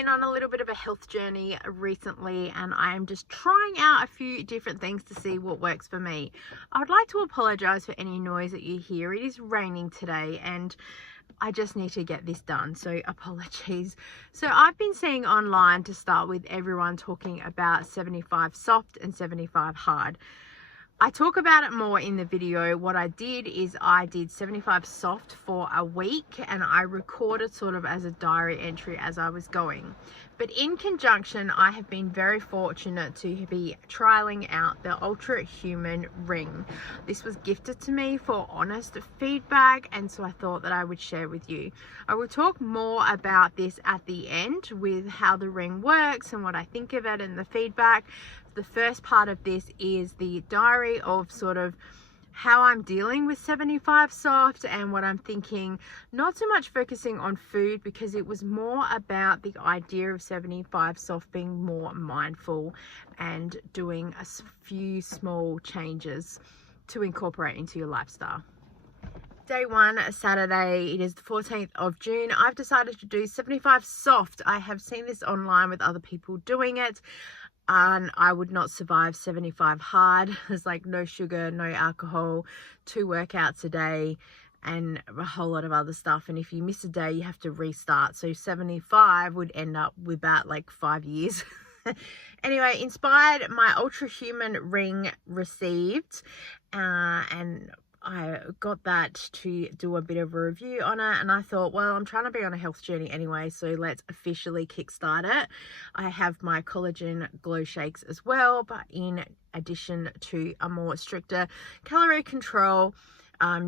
been on a little bit of a health journey recently, and I am just trying out a few different things to see what works for me. I would like to apologize for any noise that you hear. It is raining today and I just need to get this done, so apologies. So I've been seeing online, to start with, everyone talking about 75 soft and 75 hard. I talk about it more in the video. What I did is I did 75 soft for a week and I recorded sort of as a diary entry as I was going. But in conjunction, I have been very fortunate to be trialing out the Ultrahuman Ring. This was gifted to me for honest feedback, and so I thought that I would share with you. I will talk more about this at the end with how the ring works and what I think of it and the feedback. The first part of this is the diary of sort of how I'm dealing with 75 soft and what I'm thinking, not so much focusing on food, because it was more about the idea of 75 soft being more mindful and doing a few small changes to incorporate into your lifestyle. Day one, Saturday, it is the 14th of June. I've decided to do 75 soft. I have seen this online with other people doing it, and I would not survive 75 hard. There's like no sugar, no alcohol, 2 workouts a day, and a whole lot of other stuff. And if you miss a day, you have to restart. So 75 would end up with about like 5 years. Anyway, inspired, my Ultrahuman Ring received, and I got that to do a bit of a review on it, and I thought, well, I'm trying to be on a health journey anyway, so let's officially kickstart it. I have my collagen glow shakes as well, but in addition to a more stricter calorie control,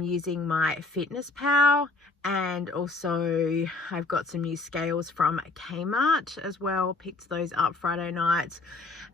using my Fitness Pal, and also I've got some new scales from Kmart as well. Picked those up Friday nights,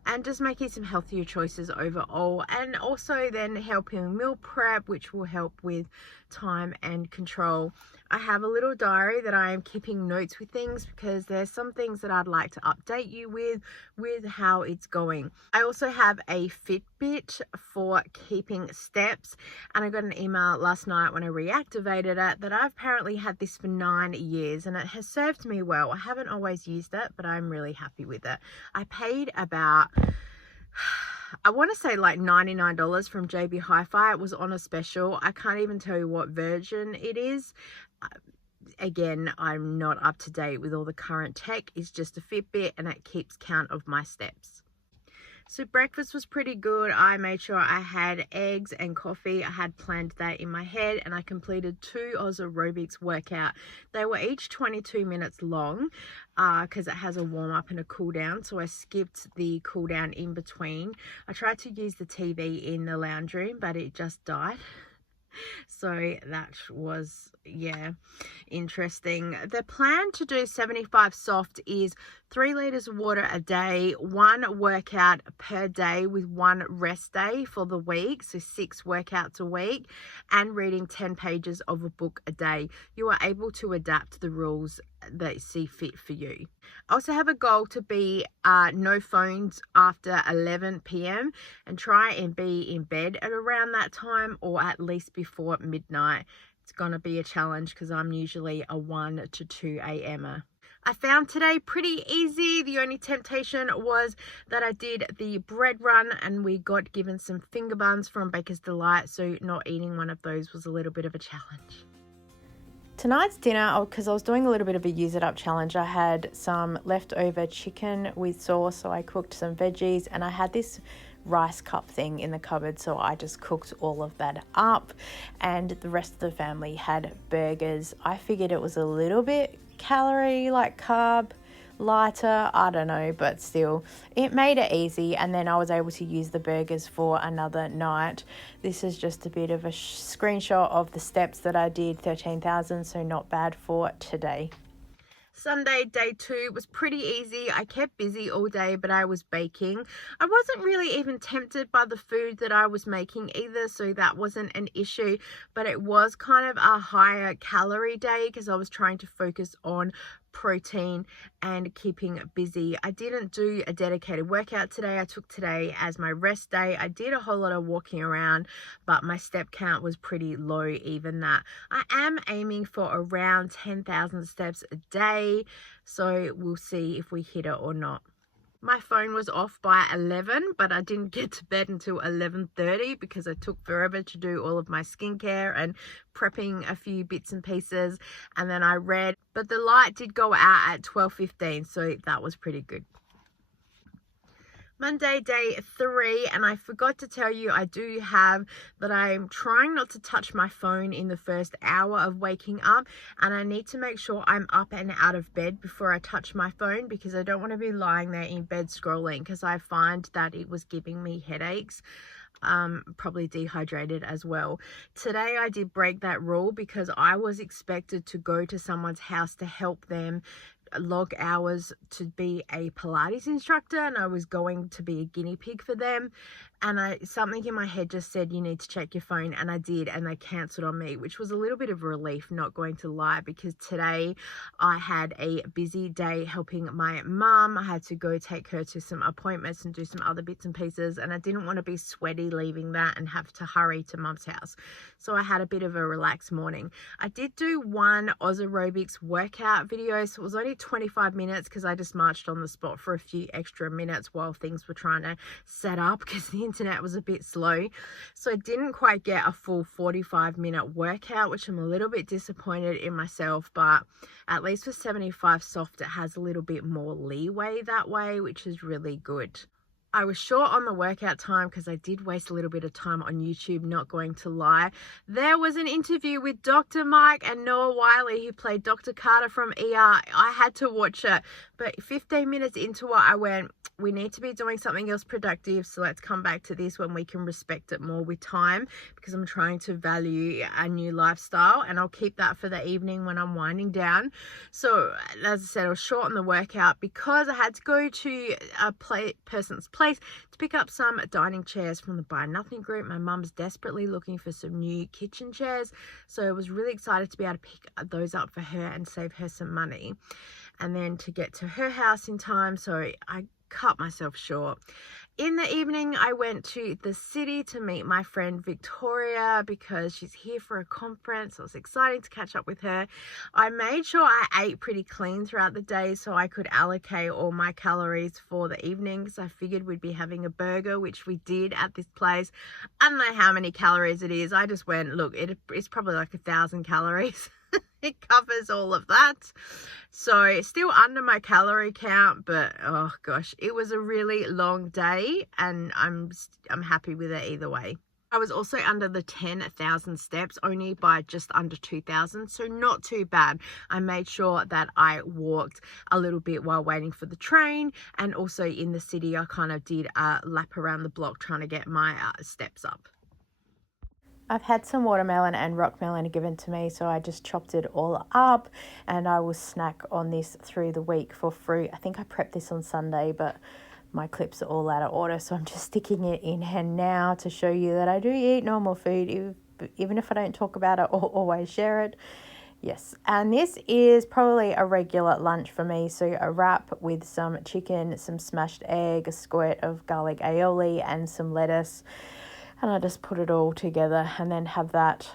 and just making some healthier choices overall, and also then helping meal prep, which will help with time and control. I have a little diary that I am keeping notes with things, because there's some things that I'd like to update you with how it's going. I also have a Fitbit for keeping steps, and I got an email last night when I reactivated it that I've apparently had this for 9 years, and it has served me well. I haven't always used it, but I'm really happy with it. I paid about, I want to say like $99 from JB Hi-Fi. It was on a special. I can't even tell you what version it is. Again, I'm not up to date with all the current tech. It's just a Fitbit, and it keeps count of my steps. So breakfast was pretty good. I made sure I had eggs and coffee. I had planned that in my head, and I completed 2 Oz aerobics workout. They were each 22 minutes long, because it has a warm up and a cool down. So I skipped the cool down in between. I tried to use the TV in the lounge room, but it just died. So that was, yeah, interesting. The plan to do 75 soft is 3 liters of water a day, 1 workout per day with 1 rest day for the week, so 6 workouts a week, and reading 10 pages of a book a day. You are able to adapt the rules that see fit for you. I also have a goal to be no phones after 11 p.m. and try and be in bed at around that time, or at least before midnight. It's going to be a challenge because I'm usually a 1 to 2 a.m.er. I found today pretty easy. The only temptation was that I did the bread run, and we got given some finger buns from Baker's Delight, so not eating one of those was a little bit of a challenge. Tonight's dinner, because I was doing a little bit of a use it up challenge, I had some leftover chicken with sauce, so I cooked some veggies, and I had this rice cup thing in the cupboard, so I just cooked all of that up, and the rest of the family had burgers. I figured it was a little bit calorie, like carb lighter, I don't know, but still it made it easy, and then I was able to use the burgers for another night. This is just a bit of a screenshot of the steps that I did, 13,000, so not bad for today. Sunday, day 2, was pretty easy. I kept busy all day, but I was baking. I wasn't really even tempted by the food that I was making either, so that wasn't an issue, but it was kind of a higher calorie day because I was trying to focus on protein and keeping busy. I didn't do a dedicated workout today. I took today as my rest day. I did a whole lot of walking around, but my step count was pretty low, even that. I am aiming for around 10,000 steps a day, So we'll see if we hit it or not. My phone was off by 11, but I didn't get to bed until 11:30 because I took forever to do all of my skincare and prepping a few bits and pieces. And then I read, but the light did go out at 12:15, so that was pretty good. Monday, day 3, and I forgot to tell you I do have that I'm trying not to touch my phone in the first hour of waking up, and I need to make sure I'm up and out of bed before I touch my phone because I don't want to be lying there in bed scrolling because I find that it was giving me headaches. Probably dehydrated as well. Today I did break that rule because I was expected to go to someone's house to help them log hours to be a Pilates instructor, and I was going to be a guinea pig for them, and something in my head just said you need to check your phone, and I did, and they cancelled on me, which was a little bit of a relief, not going to lie, because today I had a busy day helping my mum. I had to go take her to some appointments and do some other bits and pieces, and I didn't want to be sweaty leaving that and have to hurry to mum's house, so I had a bit of a relaxed morning. I did do one Oz Aerobics workout video, so it was only 25 minutes because I just marched on the spot for a few extra minutes while things were trying to set up because the internet was a bit slow. So I didn't quite get a full 45-minute workout, which I'm a little bit disappointed in myself, but at least for 75 soft, it has a little bit more leeway that way, which is really good. I was short on the workout time because I did waste a little bit of time on YouTube, not going to lie. There was an interview with Dr. Mike and Noah Wiley, who played Dr. Carter from ER. I had to watch it, but 15 minutes into it, I went, we need to be doing something else productive, so let's come back to this when we can respect it more with time, because I'm trying to value a new lifestyle, and I'll keep that for the evening when I'm winding down. So as I said, I was short on the workout because I had to go to a person's place to pick up some dining chairs from the Buy Nothing group. My mum's desperately looking for some new kitchen chairs, so I was really excited to be able to pick those up for her and save her some money, and then to get to her house in time, so I cut myself short. In the evening, I went to the city to meet my friend Victoria because she's here for a conference. So it was exciting to catch up with her. I made sure I ate pretty clean throughout the day so I could allocate all my calories for the evening, because I figured we'd be having a burger, which we did at this place. I don't know how many calories it is. I just went, look, it's probably like 1,000 calories. It covers all of that, so still under my calorie count, but oh gosh, it was a really long day, and I'm happy with it either way. I was also under the 10,000 steps, only by just under 2,000, so not too bad. I made sure that I walked a little bit while waiting for the train, and also in the city I kind of did a lap around the block trying to get my steps up. I've had some watermelon and rock melon given to me, so I just chopped it all up, and I will snack on this through the week for fruit. I think I prepped this on Sunday, but my clips are all out of order, so I'm just sticking it in hand now to show you that I do eat normal food, even if I don't talk about it or always share it. Yes, and this is probably a regular lunch for me. So a wrap with some chicken, some smashed egg, a squirt of garlic aioli, and some lettuce. And I just put it all together and then have that.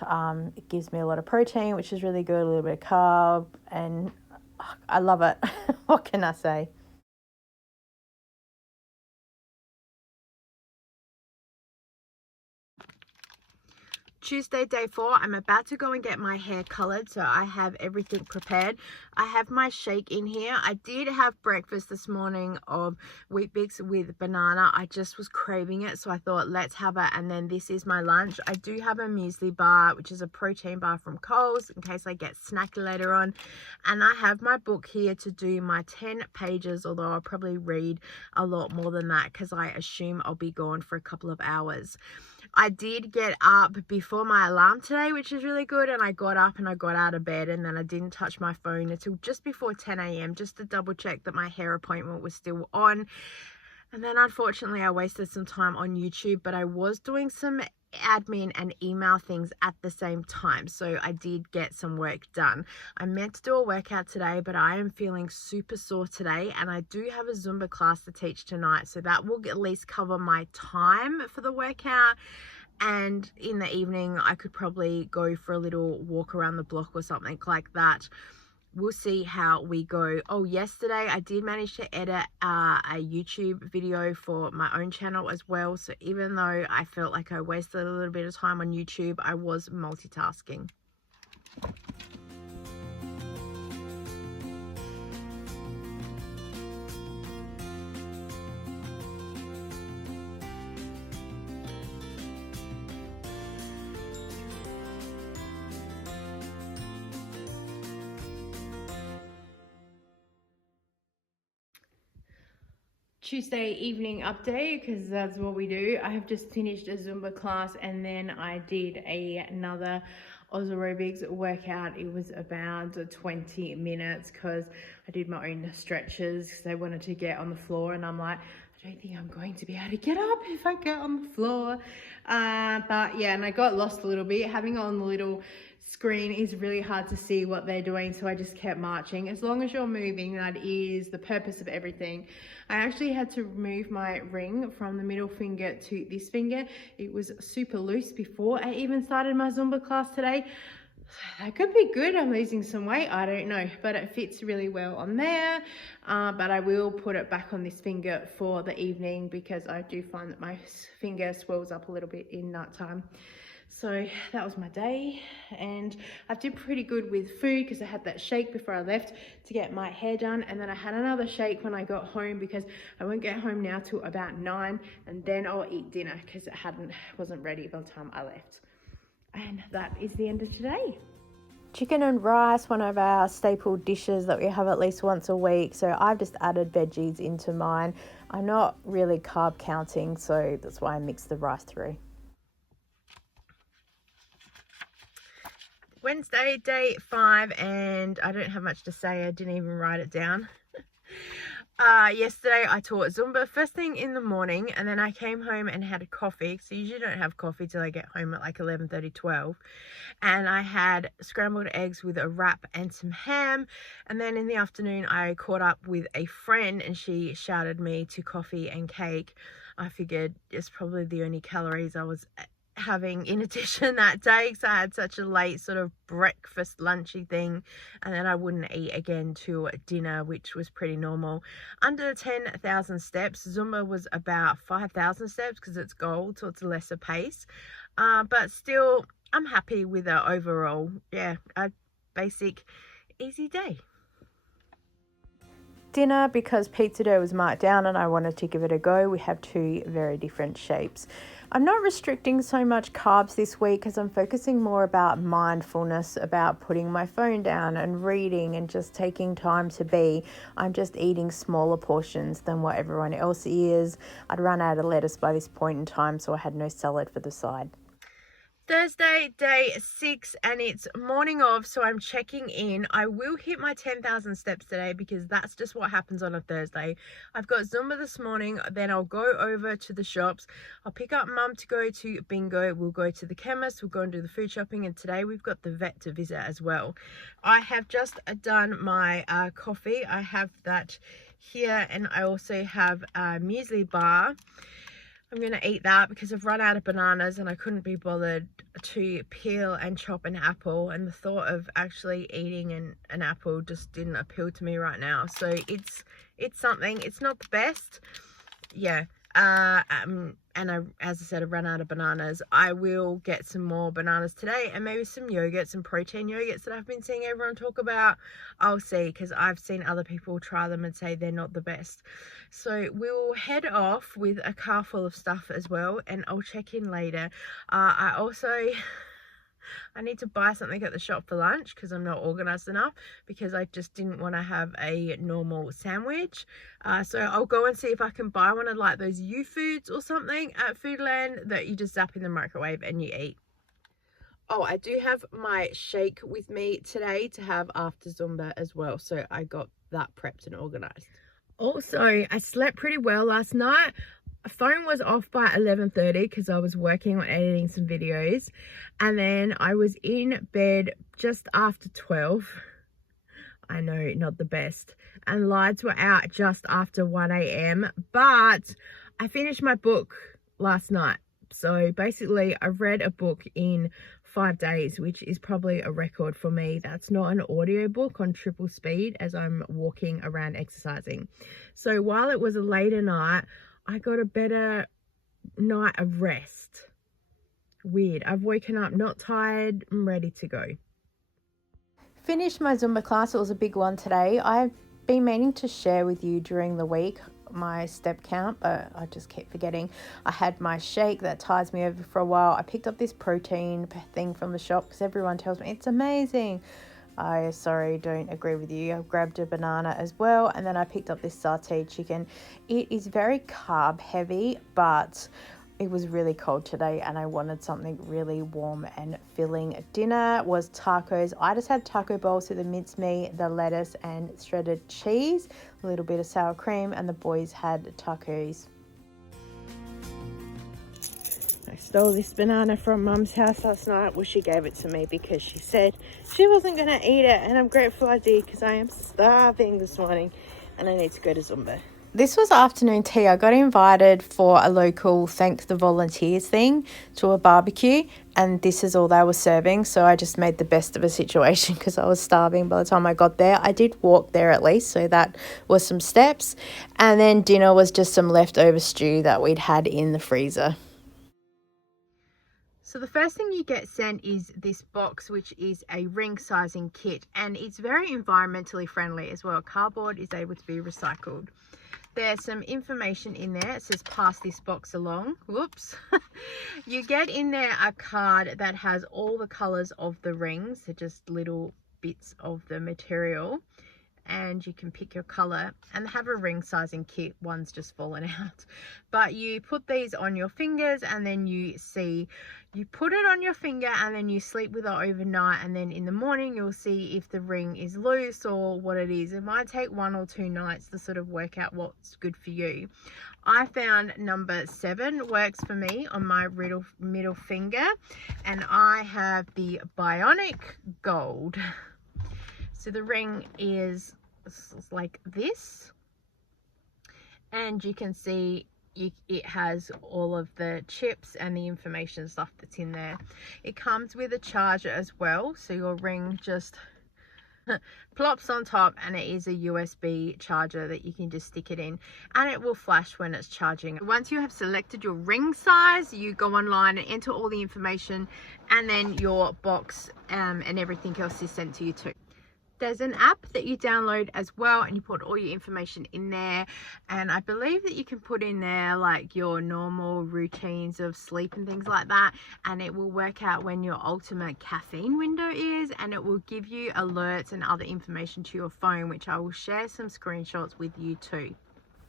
It gives me a lot of protein, which is really good, a little bit of carb, and I love it. What can I say? Tuesday, day 4, I'm about to go and get my hair colored, so I have everything prepared. I have my shake in here. I did have breakfast this morning of Wheat Bix with banana. I just was craving it, so I thought let's have it, and then this is my lunch. I do have a muesli bar, which is a protein bar from Coles, in case I get snacky later on, and I have my book here to do my 10 pages, although I'll probably read a lot more than that because I assume I'll be gone for a couple of hours. I did get up before my alarm today, which is really good, and I got up and I got out of bed, and then I didn't touch my phone until just before 10 a.m. just to double check that my hair appointment was still on. And then unfortunately I wasted some time on YouTube, but I was doing some admin and email things at the same time, so I did get some work done. I meant to do a workout today, but I am feeling super sore today, and I do have a Zumba class to teach tonight, so that will at least cover my time for the workout. And in the evening I could probably go for a little walk around the block or something like that. we'll see how we go. Oh, yesterday I did manage to edit a YouTube video for my own channel as well. So even though I felt like I wasted a little bit of time on YouTube, I was multitasking. Tuesday evening update, because that's what we do. I have just finished a Zumba class and then I did another aerobics workout. It was about 20 minutes because I did my own stretches because I wanted to get on the floor, and I'm like, I don't think I'm going to be able to get up if I get on the floor. But yeah, and I got lost a little bit. Having on the little screen is really hard to see what they're doing, so I just kept marching. As long as you're moving, that is the purpose of everything. I actually had to remove my ring from the middle finger to this finger. It was super loose before I even started my Zumba class today. That could be good. I'm losing some weight, I don't know, but it fits really well on there. But I will put it back on this finger for the evening because I do find that my finger swells up a little bit in night time. So that was my day, and I did pretty good with food because I had that shake before I left to get my hair done, and then I had another shake when I got home because I won't get home now till about 9, and then I'll eat dinner because it wasn't ready by the time I left. And that is the end of today. Chicken and rice, one of our staple dishes that we have at least once a week. So I've just added veggies into mine. I'm not really carb counting, so that's why I mix the rice through. Wednesday, day 5, and I don't have much to say. I didn't even write it down. Yesterday I taught Zumba first thing in the morning, and then I came home and had a coffee. So I usually don't have coffee till I get home at like 11:30, 12. And I had scrambled eggs with a wrap and some ham. And then in the afternoon I caught up with a friend and she shouted me to coffee and cake. I figured it's probably the only calories I was having in addition that day because I had such a late sort of breakfast lunchy thing, and then I wouldn't eat again till dinner, which was pretty normal. Under 10,000 steps. Zumba was about 5,000 steps because it's gold, so it's a lesser pace, but still I'm happy with it overall. Yeah, a basic easy day. Dinner, because pizza dough was marked down and I wanted to give it a go, we have 2 very different shapes. I'm not restricting so much carbs this week because I'm focusing more about mindfulness, about putting my phone down and reading and just taking time to be. I'm just eating smaller portions than what everyone else is. I'd run out of lettuce by this point in time, so I had no salad for the side. Thursday, day 6, and it's morning of, so I'm checking in. I will hit my 10,000 steps today because that's just what happens on a Thursday. I've got Zumba this morning, then I'll go over to the shops. I'll pick up Mum to go to bingo. We'll go to the chemist, we'll go and do the food shopping, and today we've got the vet to visit as well. I have just done my coffee. I have that here, and I also have a muesli bar. I'm going to eat that because I've run out of bananas and I couldn't be bothered to peel and chop an apple, and the thought of actually eating an apple just didn't appeal to me right now. So it's something. It's not the best. Yeah. And as I said, I've run out of bananas. I will get some more bananas today and maybe some yogurts, some protein yogurts that I've been seeing everyone talk about. I'll see, because I've seen other people try them and say they're not the best. So we'll head off with a car full of stuff as well, and I'll check in later. I need to buy something at the shop for lunch because I'm not organized enough, because I just didn't want to have a normal sandwich. So I'll go and see if I can buy one of like those U-Foods or something at Foodland that you just zap in the microwave and you eat. Oh, I do have my shake with me today to have after Zumba as well. So I got that prepped and organized. Also, I slept pretty well last night. Phone was off by 11:30 because I was working on editing some videos, and then I was in bed just after 12. I know, not the best, and lights were out just after 1 a.m. but I finished my book last night. So basically I read a book in 5 days, which is probably a record for me. That's not an audiobook on triple speed as I'm walking around exercising. So while it was a later night, I got a better night of rest. Weird. I've woken up not tired. I'm ready to go. Finished my Zumba class. It was a big one today. I've been meaning to share with you during the week my step count, but I just keep forgetting. I had my shake that ties me over for a while. I picked up this protein thing from the shop because everyone tells me it's amazing. I don't agree with you. I grabbed a banana as well, and then I picked up this satay chicken. It is very carb heavy, but it was really cold today and I wanted something really warm and filling. Dinner was tacos. I just had taco bowls with the mincemeat, the lettuce and shredded cheese, a little bit of sour cream, and the boys had tacos. I stole this banana from Mum's house last night. Well, she gave it to me because she said she wasn't going to eat it, and I'm grateful I did because I am starving this morning and I need to go to Zumba. This was afternoon tea. I got invited for a local thank the volunteers thing to a barbecue, and this is all they were serving. So I just made the best of a situation because I was starving by the time I got there. I did walk there at least, so that was some steps. And then dinner was just some leftover stew that we'd had in the freezer. So the first thing you get sent is this box, which is a ring sizing kit, and it's very environmentally friendly as well. Cardboard is able to be recycled. There's some information in there. It says pass this box along. Whoops. You get in there a card that has all the colors of the rings. They're just little bits of the material, and you can pick your color and have a ring sizing kit. One's just fallen out, but you put these on your fingers, and then you put it on your finger and then you sleep with it overnight, and then in the morning you'll see if the ring is loose or what it is. It might take 1 or 2 nights to sort of work out what's good for you. I found number 7 works for me on my middle finger, and I have the Bionic Gold. So the ring is like this, and you can see it has all of the chips and the information stuff that's in there. It comes with a charger as well, so your ring just plops on top, and it is a USB charger that you can just stick it in, and it will flash when it's charging. Once you have selected your ring size, you go online and enter all the information, and then your box and everything else is sent to you too. There's an app that you download as well, and you put all your information in there, and I believe that you can put in there like your normal routines of sleep and things like that, and it will work out when your ultimate caffeine window is, and it will give you alerts and other information to your phone, which I will share some screenshots with you too.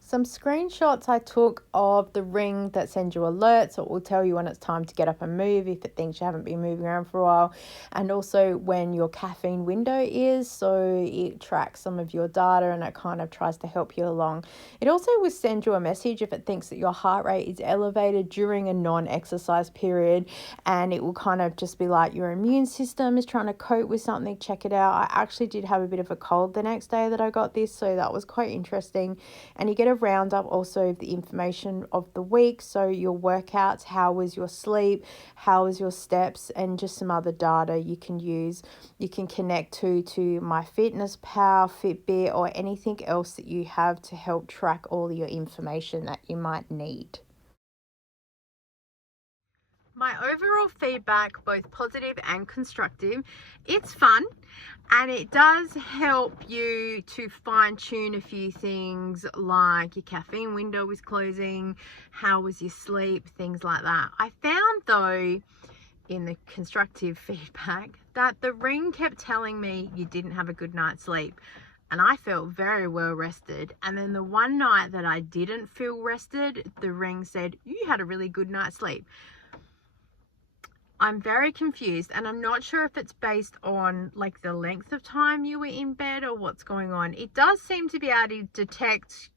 Some screenshots I took of the ring that sends you alerts, so it will tell you when it's time to get up and move if it thinks you haven't been moving around for a while, and also when your caffeine window is, so it tracks some of your data and it kind of tries to help you along. It also will send you a message if it thinks that your heart rate is elevated during a non-exercise period, and it will kind of just be like your immune system is trying to cope with something. Check it out. I actually did have a bit of a cold the next day that I got this, so that was quite interesting. And you get a roundup also of the information of the week, so your workouts, how was your sleep, how was your steps, and just some other data you can use. You can connect to MyFitnessPal, Fitbit, or anything else that you have to help track all your information that you might need. My overall feedback, both positive and constructive, it's fun, and it does help you to fine tune a few things like your caffeine window is closing, how was your sleep, things like that. I found though, in the constructive feedback, that the ring kept telling me you didn't have a good night's sleep, and I felt very well rested. And then the one night that I didn't feel rested, the ring said you had a really good night's sleep. I'm very confused, and I'm not sure if it's based on like the length of time you were in bed or what's going on. It does seem to be able to detect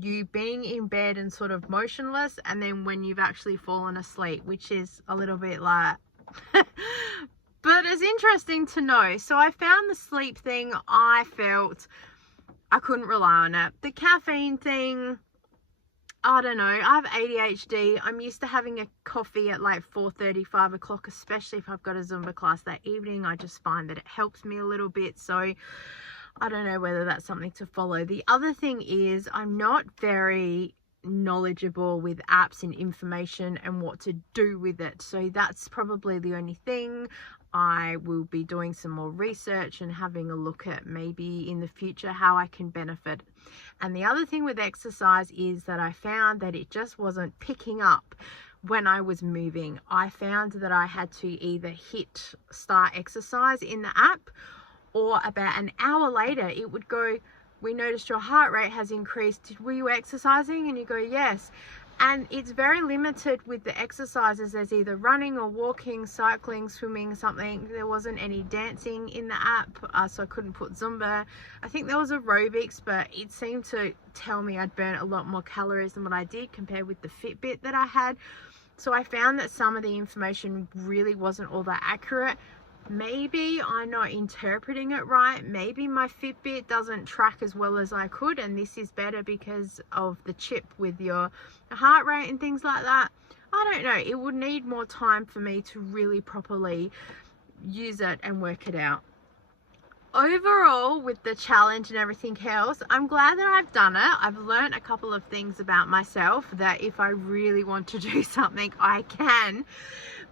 you being in bed and sort of motionless, and then when you've actually fallen asleep, which is a little bit like but it's interesting to know. So I found the sleep thing, I felt I couldn't rely on it. The caffeine thing, I don't know, I have ADHD. I'm used to having a coffee at like 4:30, 5 o'clock, especially if I've got a Zumba class that evening. I just find that it helps me a little bit. So I don't know whether that's something to follow. The other thing is I'm not very knowledgeable with apps and information and what to do with it. So that's probably the only thing. I will be doing some more research and having a look at maybe in the future how I can benefit. And the other thing with exercise is that I found that it just wasn't picking up when I was moving. I found that I had to either hit start exercise in the app, or about an hour later it would go, we noticed your heart rate has increased. Were you exercising? And you go, yes. And it's very limited with the exercises. There's either running or walking, cycling, swimming, something. There wasn't any dancing in the app, so I couldn't put Zumba. I think there was aerobics, but it seemed to tell me I'd burn a lot more calories than what I did compared with the Fitbit that I had. So I found that some of the information really wasn't all that accurate. Maybe I'm not interpreting it right. Maybe my Fitbit doesn't track as well as I could, and this is better because of the chip with your heart rate and things like that. I don't know. It would need more time for me to really properly use it and work it out. Overall, with the challenge and everything else, I'm glad that I've done it. I've learned a couple of things about myself that if I really want to do something, I can.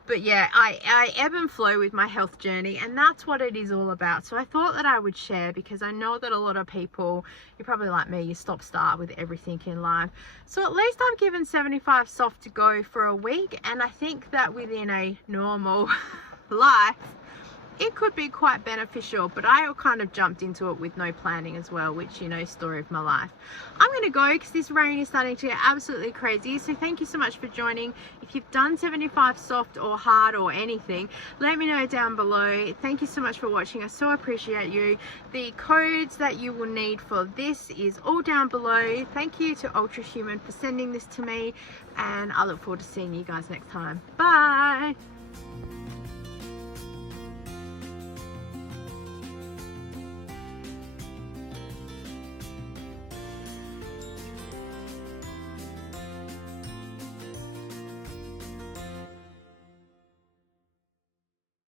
But yeah, I ebb and flow with my health journey, and that's what it is all about. So I thought that I would share, because I know that a lot of people, you're probably like me, you stop start with everything in life. So at least I've given 75 soft to go for a week, and I think that within a normal life, it could be quite beneficial. But I kind of jumped into it with no planning as well, which, you know, story of my life. I'm going to go because this rain is starting to get absolutely crazy. So thank you so much for joining. If you've done 75 soft or hard or anything, let me know down below. Thank you so much for watching. I so appreciate you. The codes that you will need for this is all down below. Thank you to Ultrahuman for sending this to me, and I look forward to seeing you guys next time. Bye.